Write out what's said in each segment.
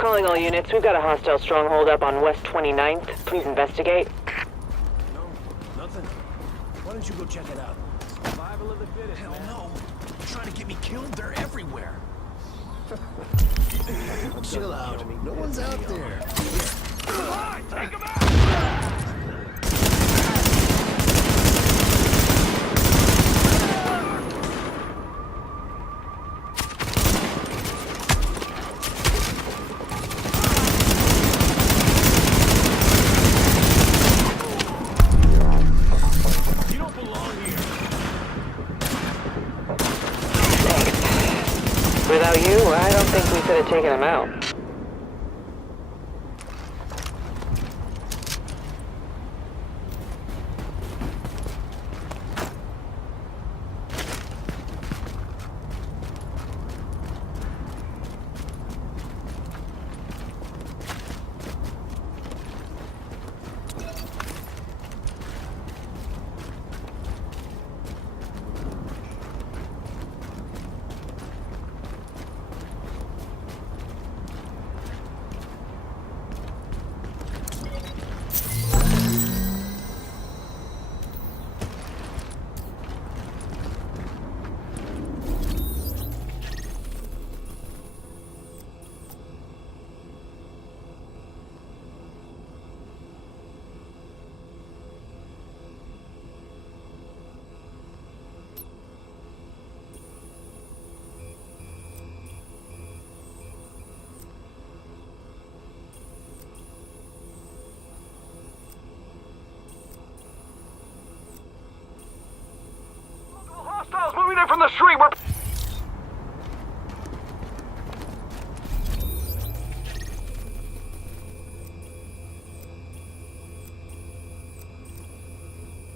Calling all units. We've got a hostile stronghold up on West 29th. Please investigate. No, nothing. Why don't you go check it out? Survival of the fittest. Hell no. They're trying to get me killed. They're everywhere. Chill out. No one's out there. Come on, take him out! Without you, I don't think we could have taken him out. Hostiles moving in from the street.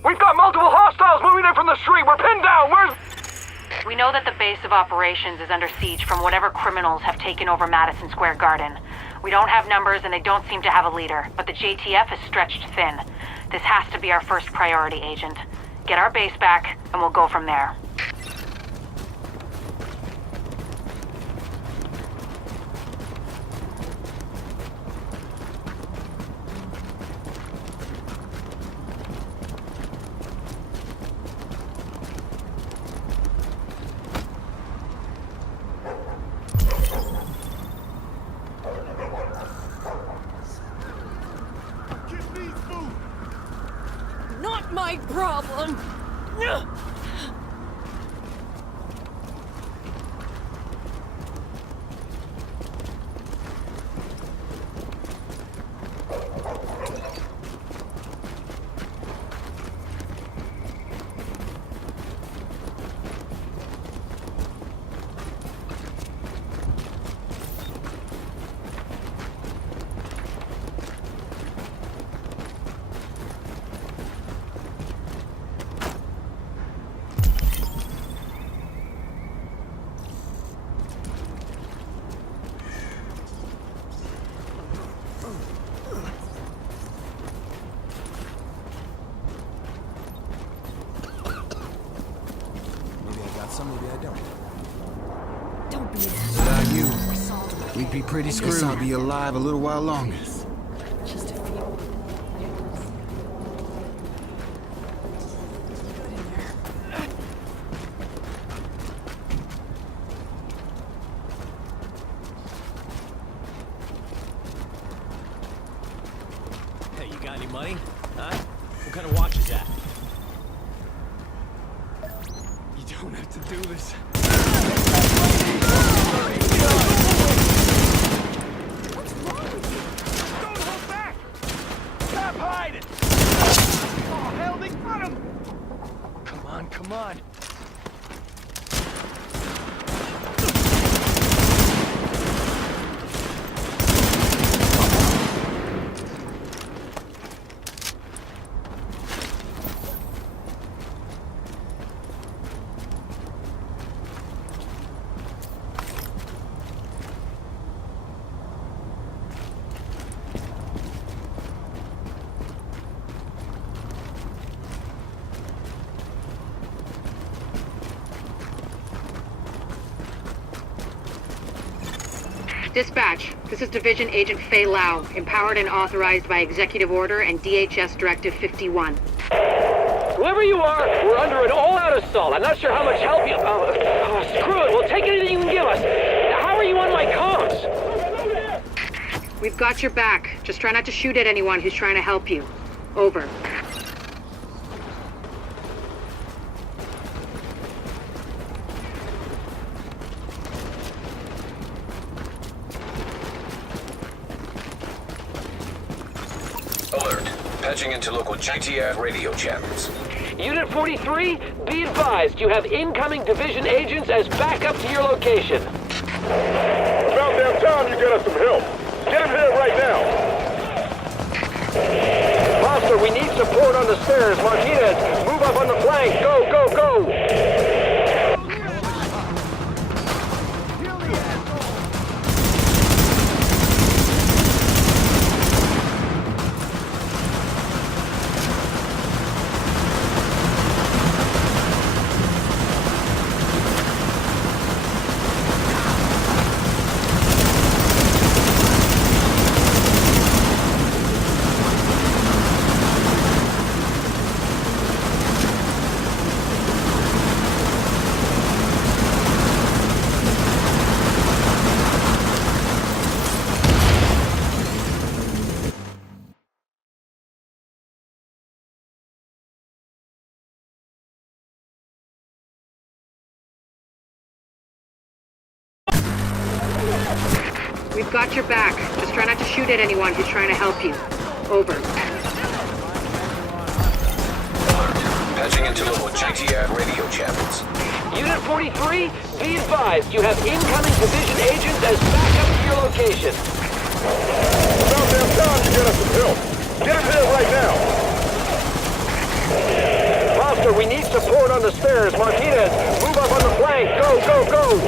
We've got multiple hostiles moving in from the street. We're pinned down. We know that the base of operations is under siege from whatever criminals have taken over Madison Square Garden. We don't have numbers and they don't seem to have a leader, but the JTF is stretched thin. This has to be our first priority, Agent. Get our base back, and we'll go from there. Not my problem! Maybe I don't. Don't be Without you, we'd be pretty screwed. Guess I'll be alive a little while longer. just a few. Hey, you got any money? Huh? What kind of watch is that? You don't have to do this. What's wrong with you? Don't hold back! Stop hiding! Oh, hell, they got him! Come on, come on. Dispatch, This is Division Agent Fei Lau, empowered and authorized by Executive Order and DHS Directive 51. Whoever you are, we're under an all-out assault. I'm not sure how much help you... screw it. We'll take anything you can give us. How are you on my comms? We've got your back. Just try not to shoot at anyone who's trying to help you. Over. Alert. Patching into local JTF radio channels. Unit 43, be advised you have incoming division agents as backup to your location. About damn time you get us some help. Get him here right now. Foster, we need support on the stairs. Martinez, move up on the flank. Go, go, go! We've got your back. Just try not to shoot at anyone who's trying to help you. Over. Patching into local JTF radio channels. Unit 43, be advised you have incoming division agents as backup to your location. About damn time you get us some help. Get him here right now. Foster, we need support on the stairs. Martinez, move up on the flank. Go, go, go!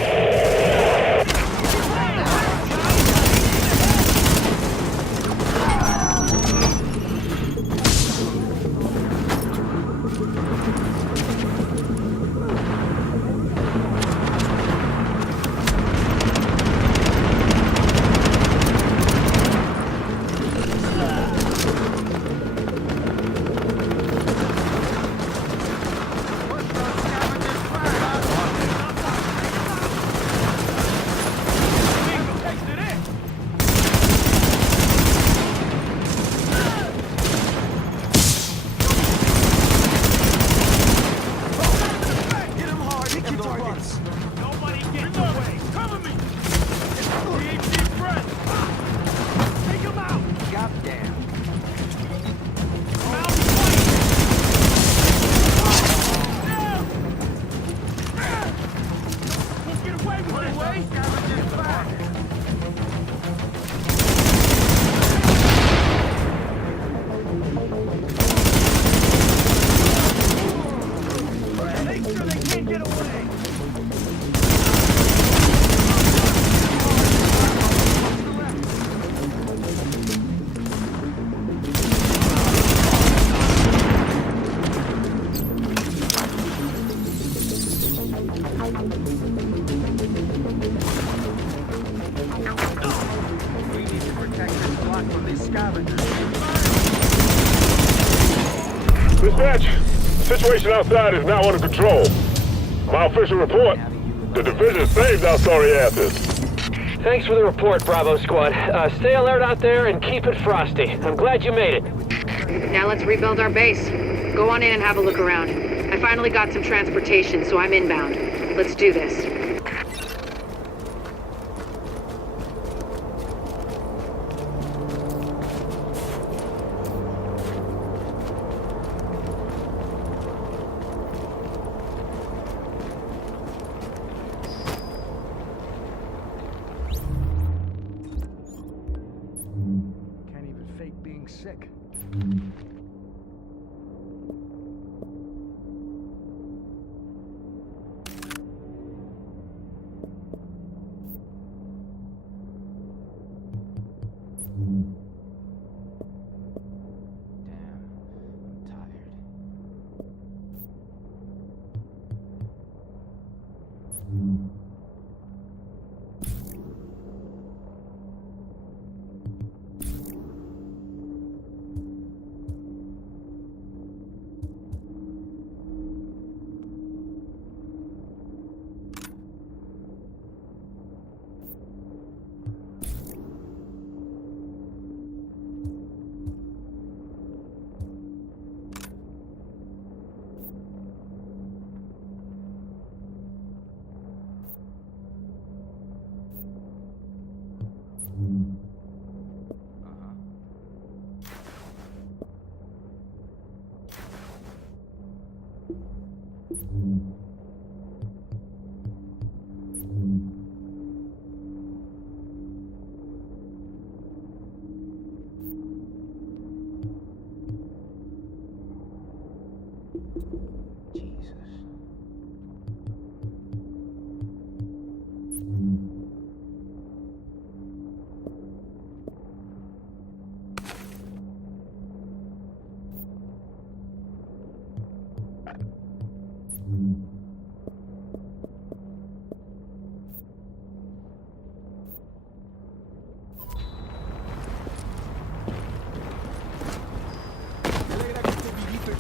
Dispatch, situation outside is now under control. My official report, the division saved our sorry asses. Thanks for the report, Bravo Squad. Stay alert out there and keep it frosty. I'm glad you made it. Now let's rebuild our base. Go on in and have a look around. I finally got some transportation, so I'm inbound. Let's do this. Can't even fake being sick. Damn, I'm tired.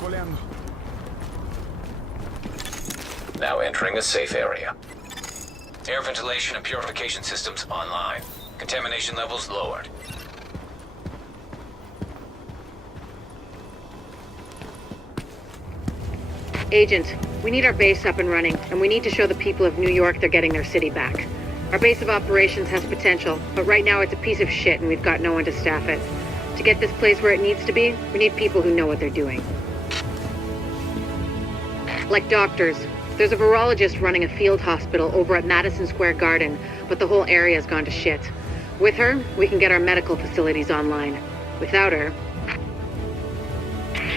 coleando. Now entering a safe area. Air ventilation and purification systems online. Contamination levels lowered. Agent, we need our base up and running, and we need to show the people of New York they're getting their city back. Our base of operations has potential, but right now it's a piece of shit and we've got no one to staff it. To get this place where it needs to be, we need people who know what they're doing. Like doctors. There's a virologist running a field hospital over at Madison Square Garden, but the whole area's gone to shit. With her, we can get our medical facilities online. Without her...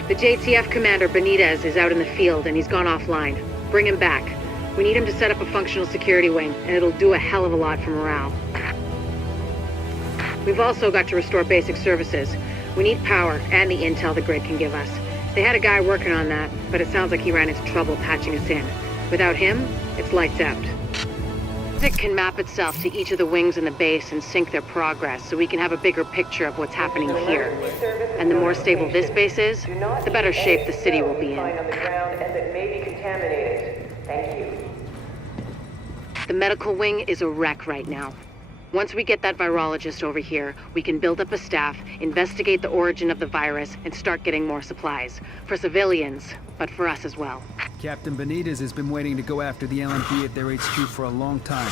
The JTF commander, Benitez, is out in the field and he's gone offline. Bring him back. We need him to set up a functional security wing, and it'll do a hell of a lot for morale. We've also got to restore basic services. We need power and the intel the grid can give us. They had a guy working on that, but it sounds like he ran into trouble patching us in. Without him, it's lights out. It can map itself to each of the wings in the base and sync their progress so we can have a bigger picture of what's happening here. And the more stable this base is, the better shape the city will be in. Thank you. The medical wing is a wreck right now. Once we get that virologist over here, we can build up a staff, investigate the origin of the virus, and start getting more supplies. For civilians, but for us as well. Captain Benitez has been waiting to go after the LMP at their HQ for a long time.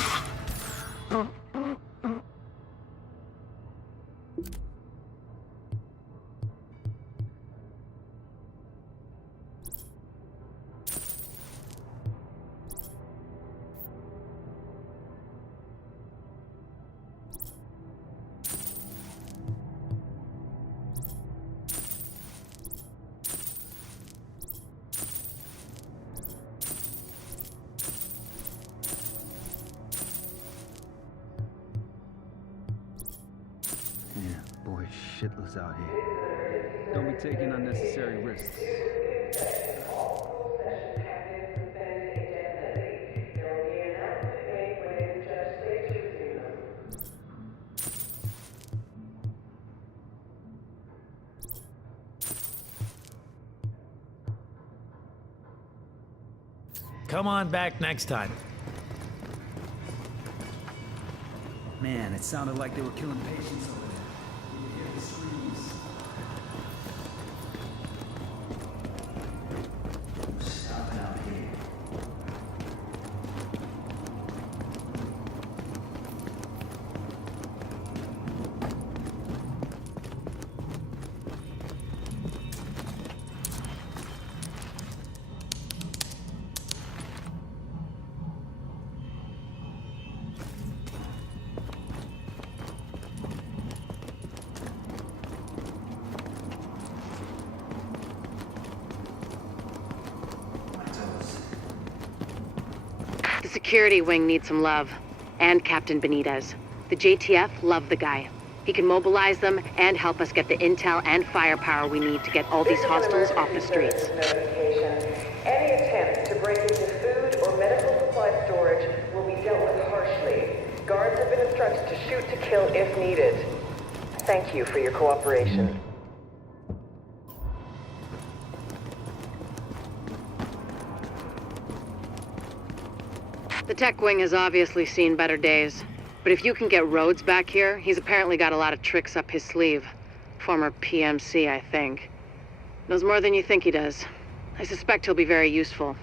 Boy, shitless out here. Don't be taking unnecessary risks. Come on back next time. Man, it sounded like they were killing patients over there. You could hear the screams. Stopping out here. The security wing needs some love. And Captain Benitez. The JTF love the guy. He can mobilize them and help us get the intel and firepower we need to get all these hostiles off the streets. Any attempt to break into food or medical supply storage will be dealt with harshly. Guards have been instructed to shoot to kill if needed. Thank you for your cooperation. The tech wing has obviously seen better days. But if you can get Rhodes back here, he's apparently got a lot of tricks up his sleeve. Former PMC, I think. Knows more than you think he does. I suspect he'll be very useful.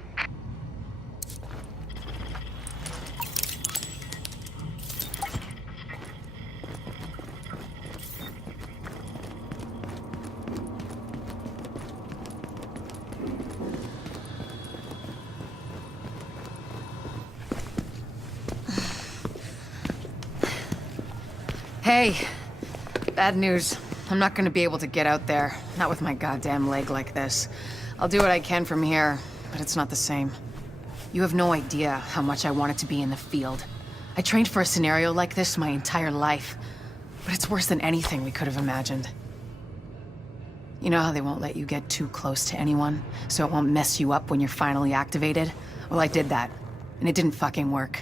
Hey, bad news. I'm not gonna be able to get out there. Not with my goddamn leg like this. I'll do what I can from here, but it's not the same. You have no idea how much I wanted to be in the field. I trained for a scenario like this my entire life, but it's worse than anything we could have imagined. You know how they won't let you get too close to anyone, so it won't mess you up when you're finally activated? Well, I did that, and it didn't fucking work.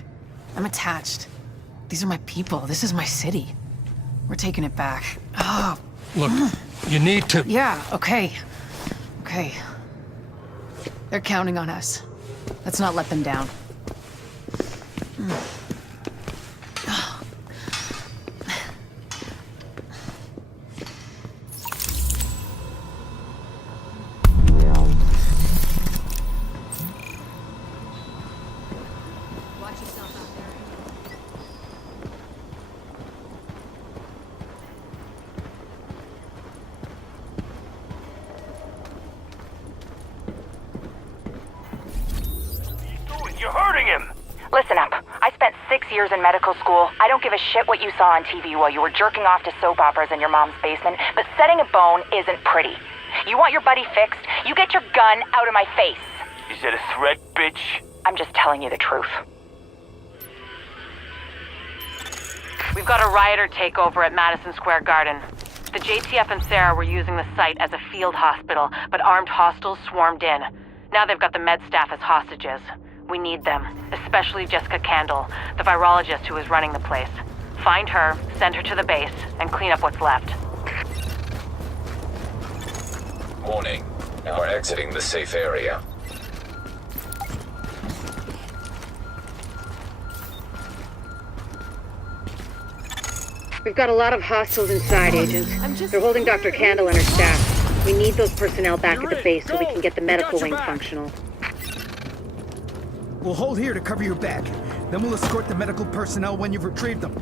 I'm attached. These are my people. This is my city. We're taking it back. Oh. Look, you need to... Yeah, okay. Okay. They're counting on us. Let's not let them down. Watch yourself out there. You're hurting him! Listen up. I spent 6 years in medical school. I don't give a shit what you saw on TV while you were jerking off to soap operas in your mom's basement, but setting a bone isn't pretty. You want your buddy fixed? You get your gun out of my face. Is that a threat, bitch? I'm just telling you the truth. We've got a rioter takeover at Madison Square Garden. The JTF and Sarah were using the site as a field hospital, but armed hostiles swarmed in. Now they've got the med staff as hostages. We need them, especially Jessica Candle, the virologist who is running the place. Find her, send her to the base, and clean up what's left. Warning. You are exiting the safe area. We've got a lot of hostiles inside, Agent. They're holding Dr. Candle and her staff. We need those personnel back at the base so we can get the medical wing functional. We'll hold here to cover your back. Then we'll escort the medical personnel when you've retrieved them.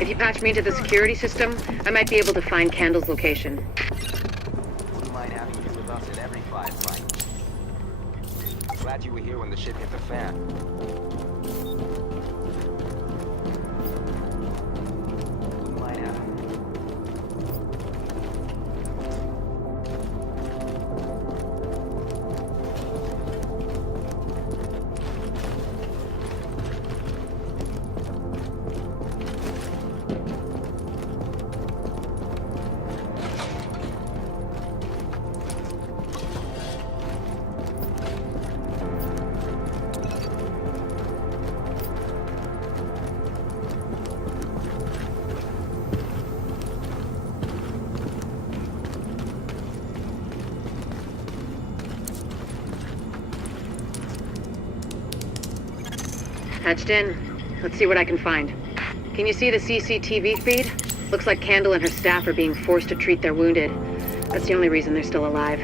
If you patch me into the security system, I might be able to find Candle's location. Wouldn't mind having you with us at every firefight. Glad you were here when the shit hit the fan. Wouldn't mind having you. Patched in. Let's see what I can find. Can you see the CCTV feed? Looks like Candle and her staff are being forced to treat their wounded. That's the only reason they're still alive.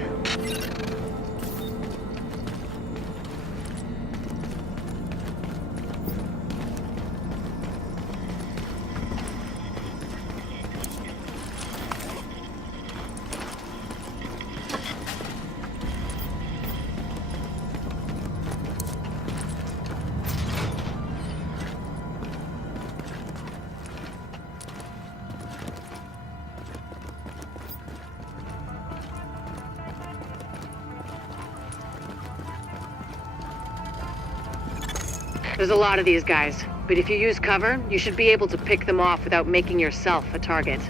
There's a lot of these guys, but if you use cover, you should be able to pick them off without making yourself a target.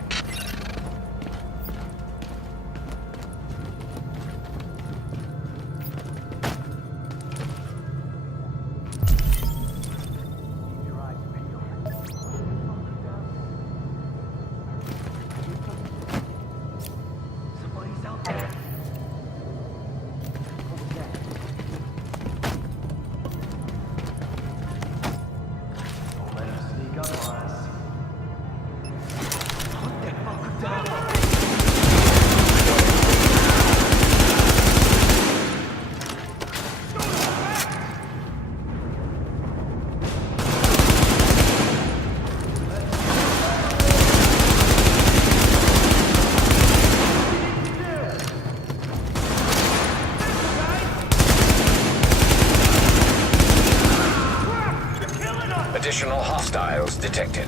Additional hostiles detected.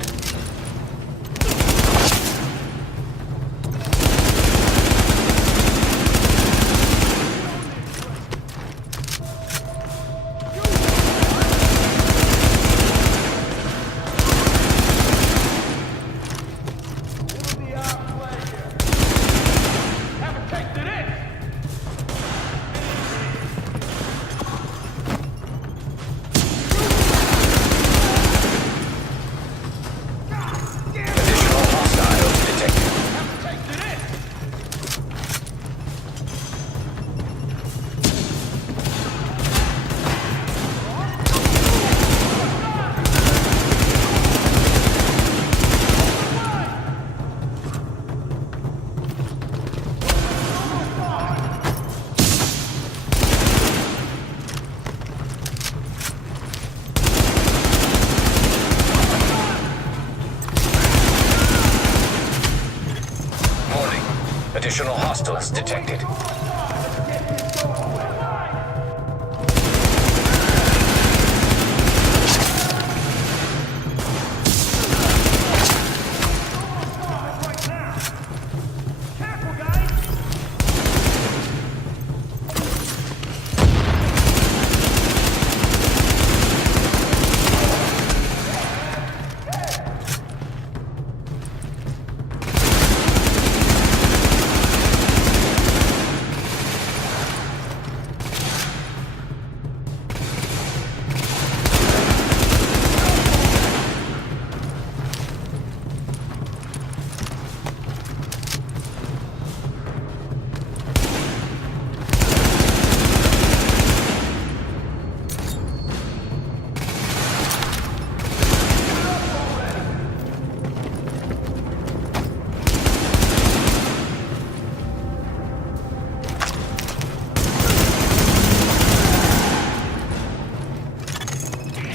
Additional hostiles detected.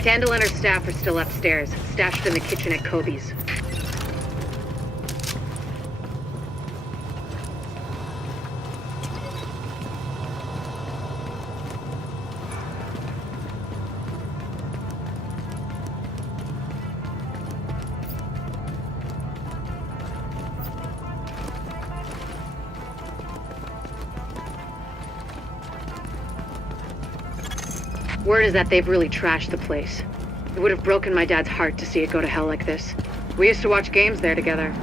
Dandel and her staff are still upstairs, stashed in the kitchen at Kobe's. Word is that they've really trashed the place. It would have broken my dad's heart to see it go to hell like this. We used to watch games there together.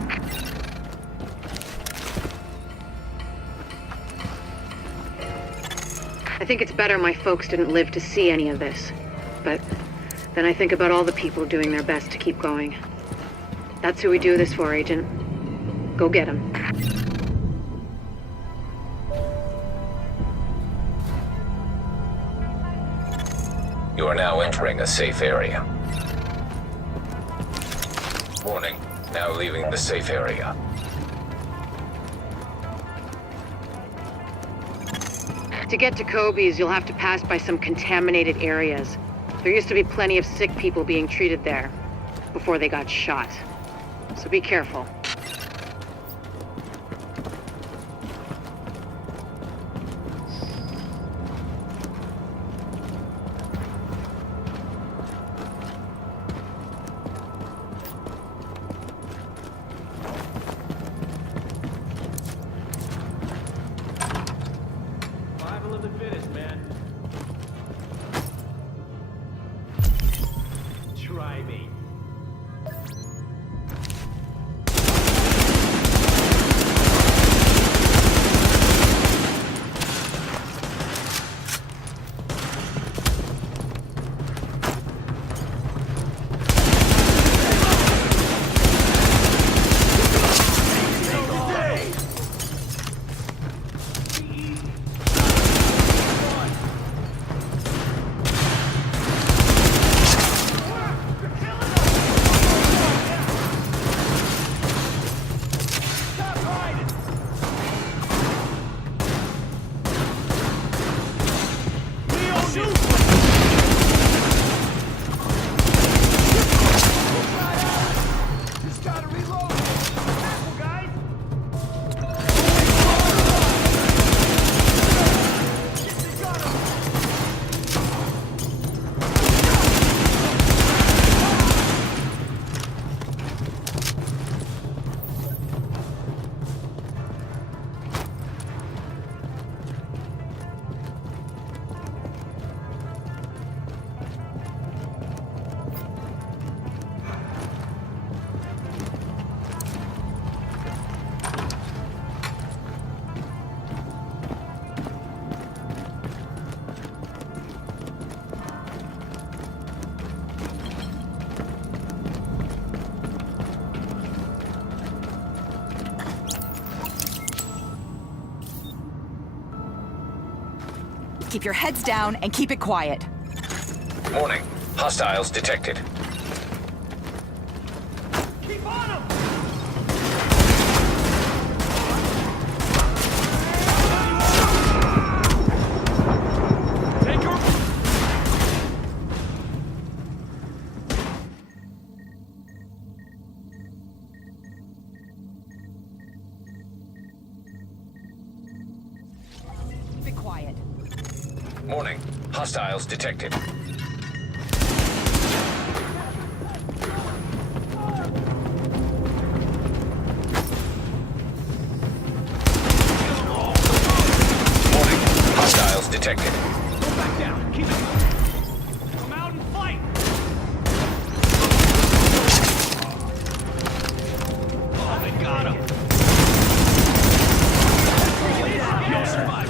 I think it's better my folks didn't live to see any of this. But then I think about all the people doing their best to keep going. That's who we do this for, Agent. Go get him. You are now entering a safe area. Warning, now leaving the safe area. To get to Kobe's, you'll have to pass by some contaminated areas. There used to be plenty of sick people being treated there before they got shot. So be careful. Keep your heads down and keep it quiet. Warning. Hostiles detected. Keep on him! Take her! Keep it quiet. Warning. Hostiles detected. Warning. Hostiles detected. Go back down. Keep it. Come out and fight! Oh, they got him! You'll survive.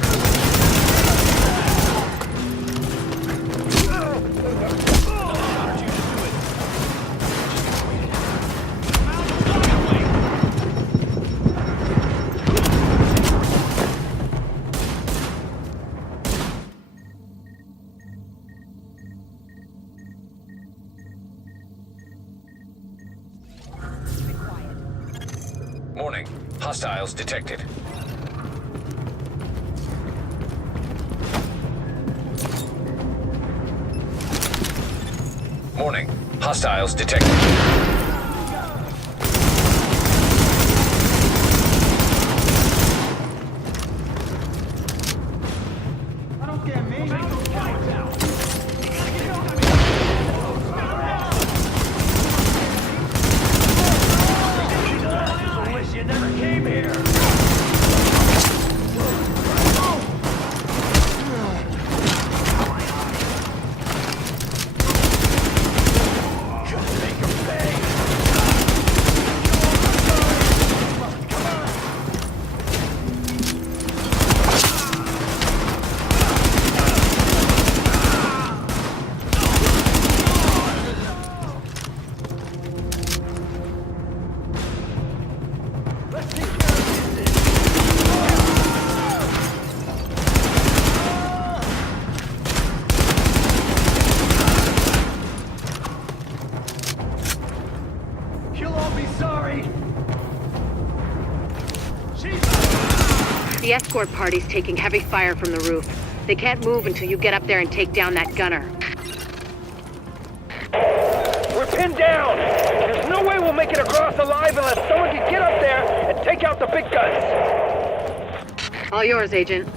Warning. Hostiles detected. Warning. Hostiles detected. I don't get me. Take those cowards out. I wish you never came here. Make 'em pay. Come on. Let's take care of business. You'll all be sorry. The escort party's taking heavy fire from the roof. They can't move until you get up there and take down that gunner. We're pinned down! There's no way we'll make it across alive unless someone can get up there and take out the big guns! All yours, Agent.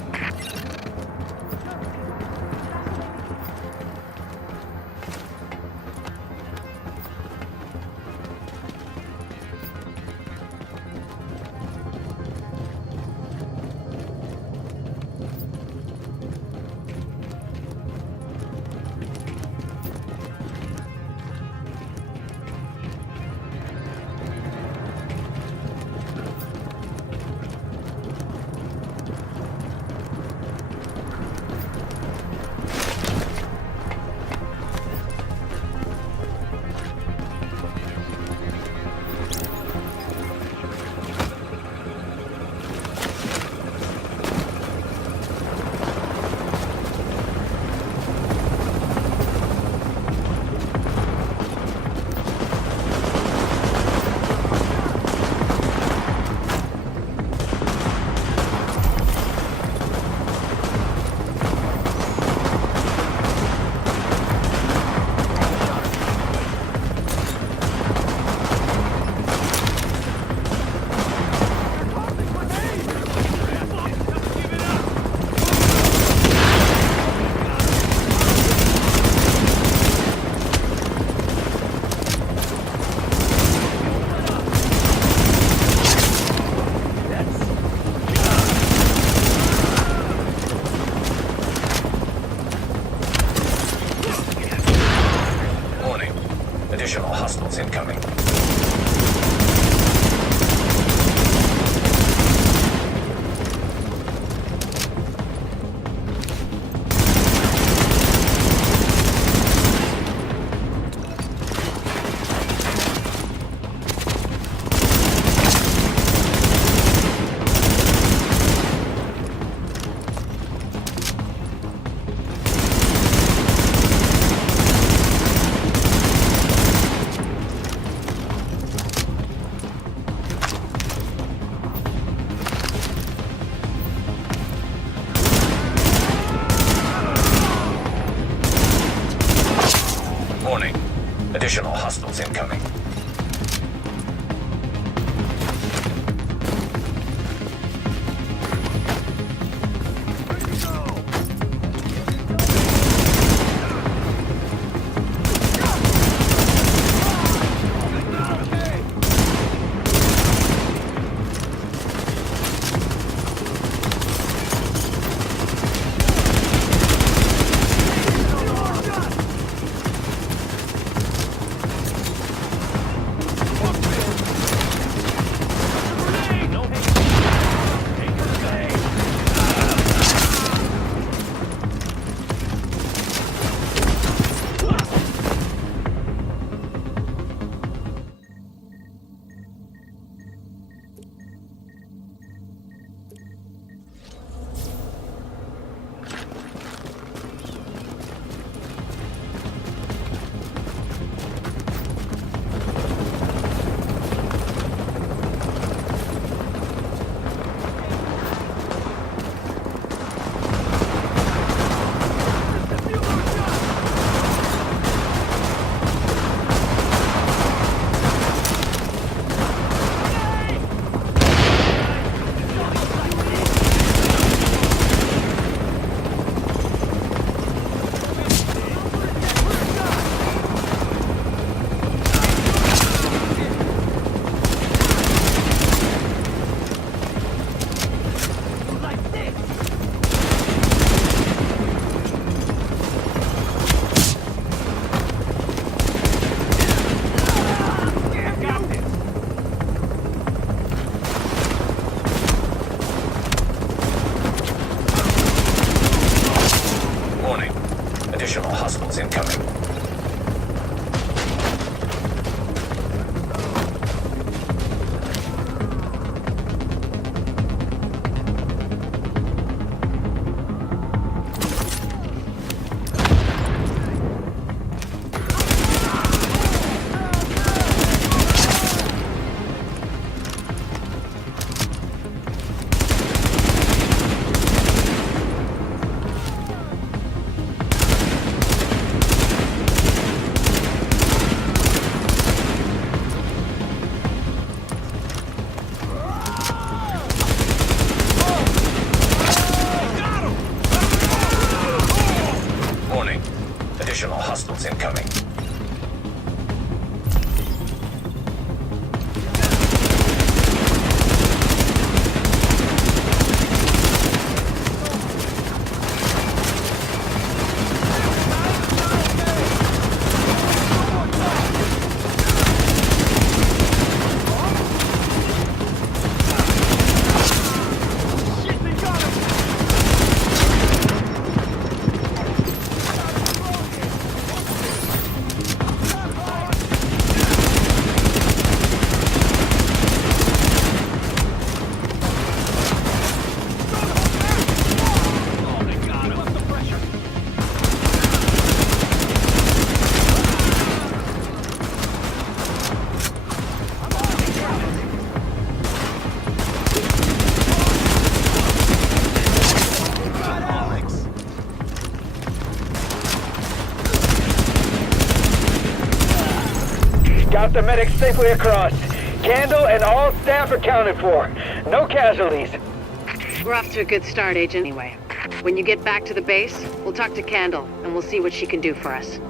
got the medics safely across. Candle and all staff accounted for. No casualties. We're off to a good start, Agent. Anyway, when you get back to the base, we'll talk to Candle, and we'll see what she can do for us.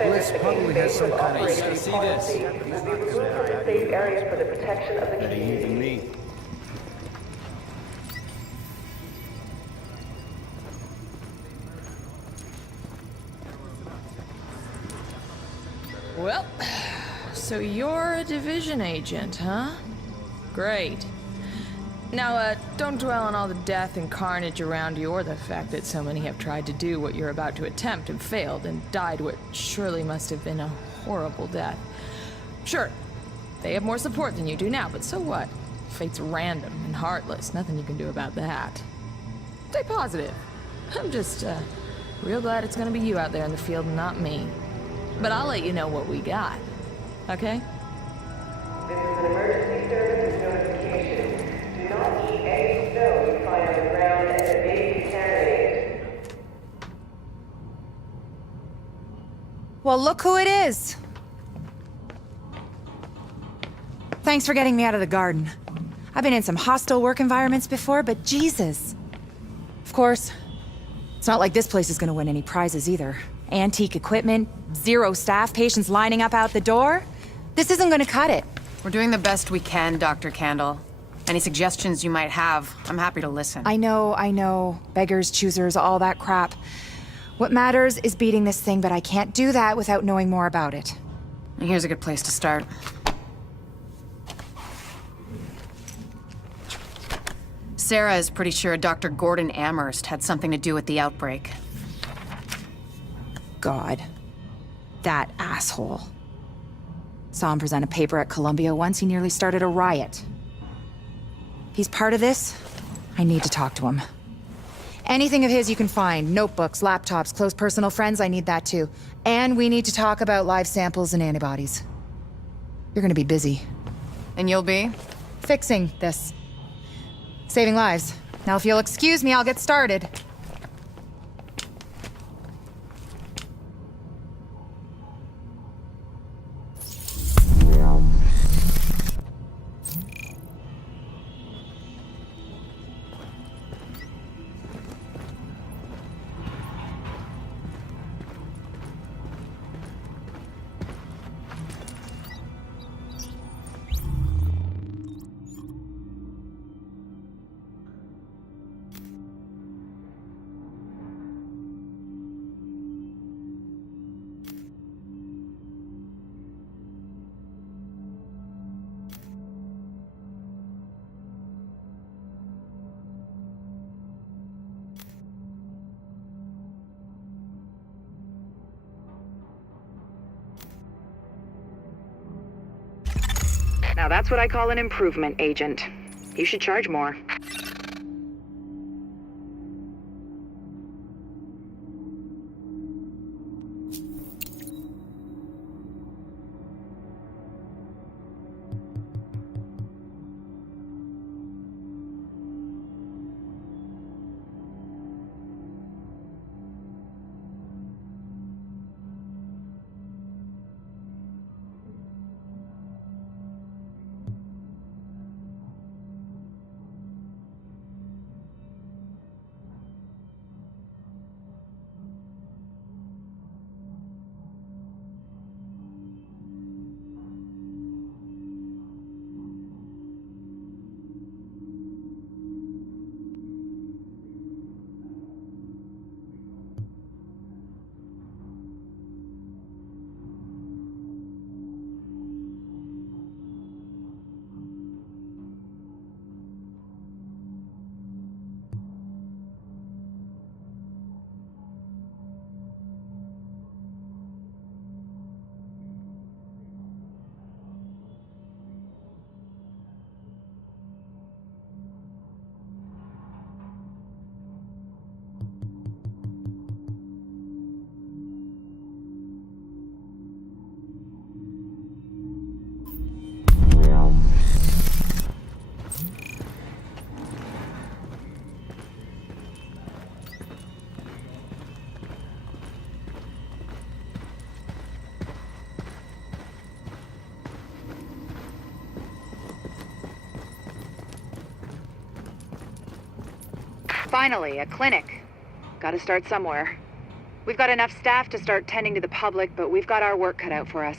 This probably has some kind of safety policy. Will be removed from the safe area for the protection of the community. Even me. Well, so you're a division agent, huh? Great. Now, don't dwell on all the death and carnage around you, or the fact that so many have tried to do what you're about to attempt and failed and died what surely must have been a horrible death. Sure, they have more support than you do now, but so what? Fate's random and heartless. Nothing you can do about that. Stay positive. I'm just, real glad it's gonna be you out there in the field and not me. But I'll let you know what we got. Okay? This is an emergency services notification. Do not eat any snow you find on the ground and it may be contaminated. Well, look who it is. Thanks for getting me out of the garden. I've been in some hostile work environments before, but Jesus. Of course, it's not like this place is gonna win any prizes either. Antique equipment, 0 staff, patients lining up out the door. This isn't gonna cut it. We're doing the best we can, Dr. Candle. Any suggestions you might have, I'm happy to listen. I know. Beggars, choosers, all that crap. What matters is beating this thing, but I can't do that without knowing more about it. And here's a good place to start. Sarah is pretty sure Dr. Gordon Amherst had something to do with the outbreak. God. That asshole. Saw him present a paper at Columbia once. He nearly started a riot. If he's part of this, I need to talk to him. Anything of his you can find. Notebooks, laptops, close personal friends, I need that too. And we need to talk about live samples and antibodies. You're gonna be busy. And you'll be? Fixing this. Saving lives. Now if you'll excuse me, I'll get started. Now that's what I call an improvement, Agent. You should charge more. Finally, a clinic. Gotta start somewhere. We've got enough staff to start tending to the public, but we've got our work cut out for us.